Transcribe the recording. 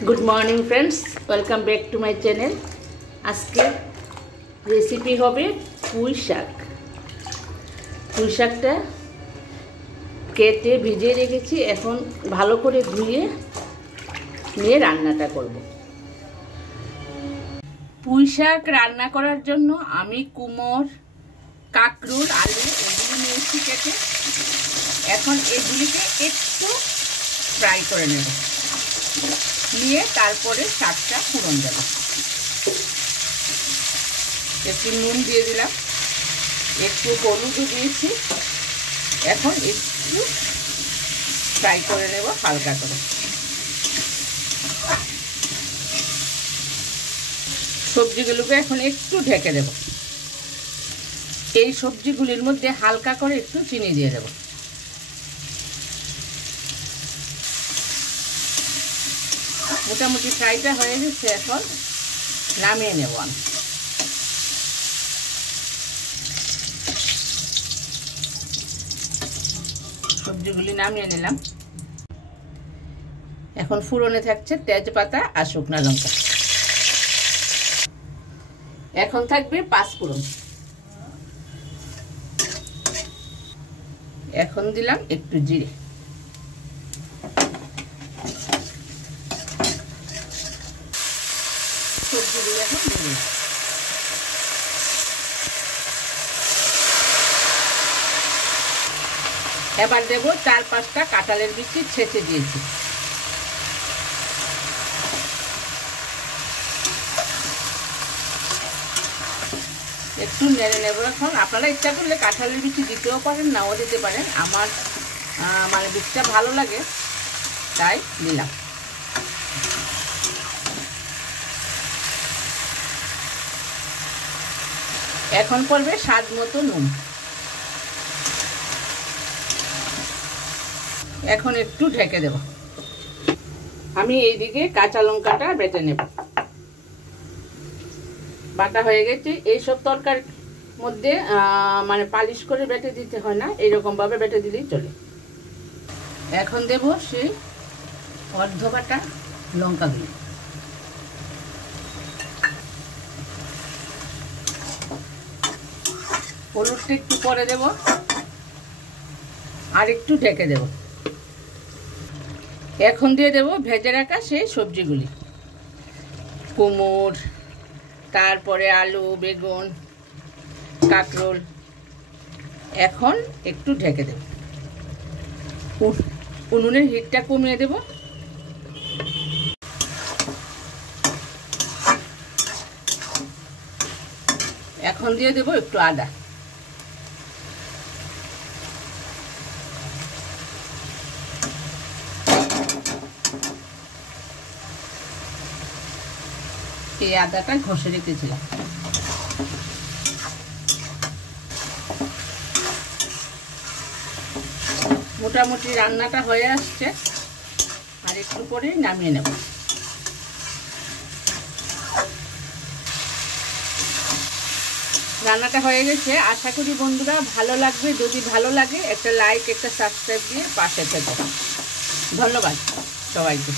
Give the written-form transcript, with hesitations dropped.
Good morning friends, welcome back to my channel. आज के recipe होबे पुई शाक। पुई शाकटा केटे भिजिए रेखेছি, এখন ভালো করে ধুয়ে নিয়ে রান্নাটা করব। পুই শাক রান্না করার জন্য আমি কুমড়, কাকরোল, আলু এগুলো নিয়েছি কেটে। এখন এগুলিকে একটু ফ্রাই করে নেব, নিয়ে তারপরে শাকটা ফোড়ন দেব। একটু নুন দিয়ে দিলাম, একটু হলুদও দিয়েছি। এখন একটু ফ্রাই করে নেব হালকা করে। সবজিগুলোকে এখন একটু ঢেকে দেব। এই সবজিগুলির মধ্যে হালকা করে একটু চিনি দিয়ে দেব। মোটামুটি ফ্রাইটা হয়ে গেছে, এখন নামিয়ে নেব আমি। সবজিগুলি নামিয়ে নিলাম। এখন ফোড়নে থাকছে তেজপাতা আর শুকনা লঙ্কা। এখন থাকবে পাঁচফোড়ন। এখন দিলাম একটু জিরে। সবজিগুলো এখন দিয়ে এবার দেব 4-5টা কাঁঠালের বিচি ছেঁচে দিয়েছি। একটু নেড়ে নেব। এখন আপনারা ইচ্ছা করলে কাঁঠালের বিচি দিতেও পারেন, নাও দিতে পারেন। আমার মানে বিচটা ভালো লাগে তাই দিলাম। এখন পড়বে স্বাদ মতো নুন। এখন একটু ঢেকে দেব। আমি এইদিকে কাঁচা লঙ্কাটা বেটে নেব। বাটা হয়ে গেছে। এইসব তরকারির মধ্যে মানে পালিশ করে বেটে দিতে হয় না, এইরকম ভাবে বেটে দিলেই চলে। এখন দেব সেই অর্ধ বাটা লঙ্কাগুলো। হলুদটা একটু পরে দেব, আর একটু ঢেকে দেব। এখন দিয়ে দেব ভেজে রাখা সেই সবজিগুলি, কুমড়, তারপরে আলু, বেগুন, কাকরোল। এখন একটু ঢেকে দেব। উনুনের হিটটা কমিয়ে দেব। এখন দিয়ে দেব একটু আদা। এই আদাটা ঘষে রেখেছিলাম। মোটামুটি রান্নাটা হয়ে আসছে, আর একটু পরে নামিয়ে নেব। রান্নাটা হয়ে গেছে। আশা করি বন্ধুরা ভালো লাগবে। যদি ভালো লাগে একটা লাইক, একটা সাবস্ক্রাইব দিয়ে পাশে থেকো। ধন্যবাদ সবাইকে।